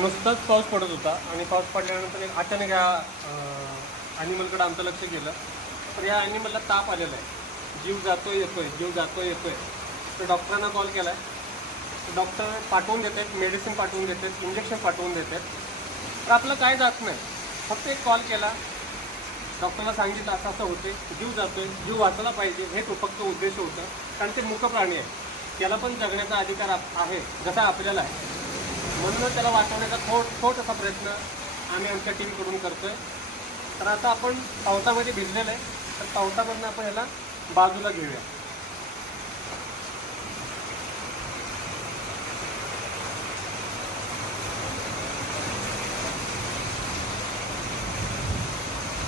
नुसताच पाऊस पडत होता आणि पाऊस पडल्यानंतर एक अचानक या ॲनिमलकडे आमचं लक्ष गेलं. तर या ॲनिमलला ताप आलेला आहे, जीव जातोय येतोय, जीव जातोय येतोय. तर डॉक्टरांना कॉल केला आहे. डॉक्टर पाठवून देत आहेत, मेडिसिन पाठवून देत आहेत, इंजेक्शन पाठवून देत आहेत. तर आपलं काय जात नाही. फक्त एक कॉल केला, डॉक्टरला सांगितलं असं असं होते, जीव जातोय, जीव वाचला पाहिजे, हे तो फक्त उद्देश होतं. कारण ते मूक प्राणी आहे, त्याला पण जगण्याचा अधिकार आहे जसा आपल्याला आहे. म्हणूनच त्याला वाचवण्याचा छोटासा प्रयत्न आम्ही आमच्या टीमकडून करतोय. तर आता आपण पावसामध्ये भिजलेलं आहे, तर पावसामधून आपण ह्याला बाजूला घेऊया.